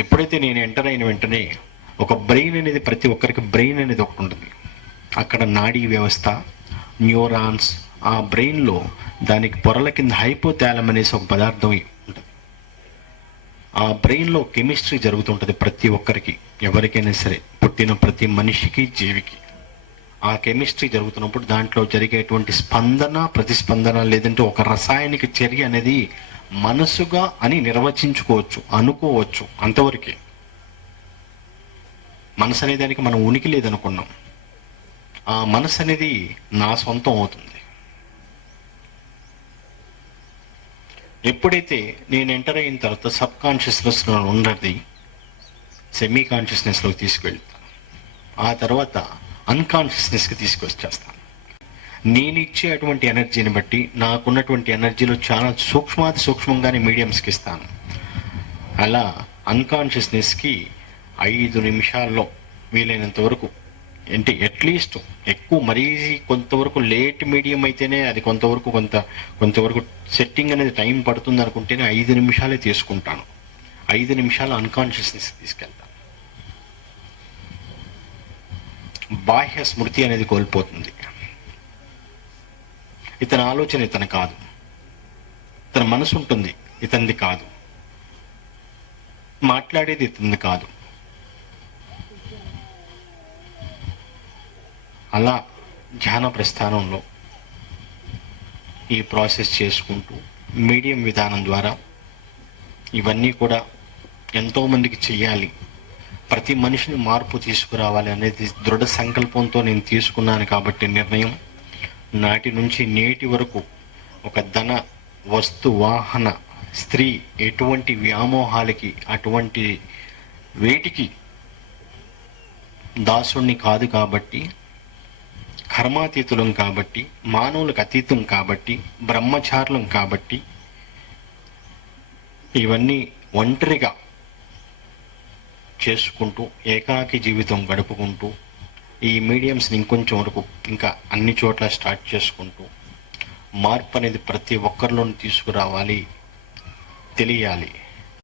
ఎప్పుడైతే నేను ఎంటర్ అయిన వెంటనే ఒక బ్రెయిన్ అనేది, ప్రతి ఒక్కరికి బ్రెయిన్ అనేది ఒకటి ఉంటుంది. అక్కడ నాడీ వ్యవస్థ, న్యూరాన్స్, ఆ బ్రెయిన్లో దానికి పొరల కింద హైపోథాలమ్ అనేసి ఒక పదార్థం ఉంటుంది. ఆ బ్రెయిన్లో కెమిస్ట్రీ జరుగుతుంటుంది ప్రతి ఒక్కరికి, ఎవరికైనా సరే, పుట్టిన ప్రతి మనిషికి, జీవికి. ఆ కెమిస్ట్రీ జరుగుతున్నప్పుడు దాంట్లో జరిగేటువంటి స్పందన, ప్రతిస్పందన, లేదంటే ఒక రసాయనిక చర్య అనేది మనసుగా అని నిర్వచించుకోవచ్చు, అనుకోవచ్చు. అంతవరకే. మనసు అనే దానికి మనం ఉనికి లేదనుకున్నాం. ఆ మనసు అనేది నా సొంతం అవుతుంది. ఎప్పుడైతే నేను ఎంటర్ అయిన తర్వాత సబ్ కాన్షియస్నెస్లో ఉన్నది సెమీ కాన్షియస్నెస్లోకి తీసుకువెళ్తాను. ఆ తర్వాత అన్కాన్షియస్నెస్కి తీసుకొచ్చేస్తాను. నేను ఇచ్చే అటువంటి ఎనర్జీని బట్టి నాకున్నటువంటి ఎనర్జీలో చాలా సూక్ష్మాతి సూక్ష్మంగానే మీడియంస్కి ఇస్తాను. అలా అన్కాన్షియస్నెస్కి 5 నిమిషాల్లో వీలైనంత వరకు, అంటే అట్లీస్ట్ ఎక్కువ, మరీ కొంతవరకు లేట్ మీడియం అయితేనే అది కొంతవరకు సెట్టింగ్ అనేది టైం పడుతుంది అనుకుంటేనే 5 నిమిషాలే తీసుకుంటాను. 5 నిమిషాలు అన్కాన్షియస్నెస్ తీసుకెళ్తాను. బాహ్య స్మృతి అనేది కోల్పోతుంది. ఇతని ఆలోచన ఇతను కాదు, ఇతని మనసు ఉంటుంది, ఇతనిది కాదు. మాట్లాడేది ఇతనిది కాదు. అలా ధ్యాన ప్రస్థానంలో ఈ ప్రాసెస్ చేసుకుంటూ మీడియం విధానం ద్వారా ఇవన్నీ కూడా ఎంతోమందికి చెయ్యాలి, ప్రతి మనిషిని మార్పు తీసుకురావాలి అనేది దృఢ సంకల్పంతో నేను తీసుకున్నాను. కాబట్టి నిర్ణయం నాటి నుంచి నేటి వరకు ఒక ధన, వస్తు, వాహన, స్త్రీ, ఎటువంటి వ్యామోహాలకి, అటువంటి వేటికి దాసుణ్ణి కాదు. కాబట్టి కర్మాతీతులం, కాబట్టి మానవులకు అతీతం, కాబట్టి బ్రహ్మచారులం, కాబట్టి ఇవన్నీ ఒంటరిగా చేసుకుంటూ ఏకాకి జీవితం గడుపుకుంటూ ఈ మీడియంస్ని ఇంకొంచెం వరకు ఇంకా అన్ని చోట్ల స్టార్ట్ చేసుకుంటూ మార్పు అనేది ప్రతి ఒక్కరిలోనూ తీసుకురావాలి, తెలియాలి.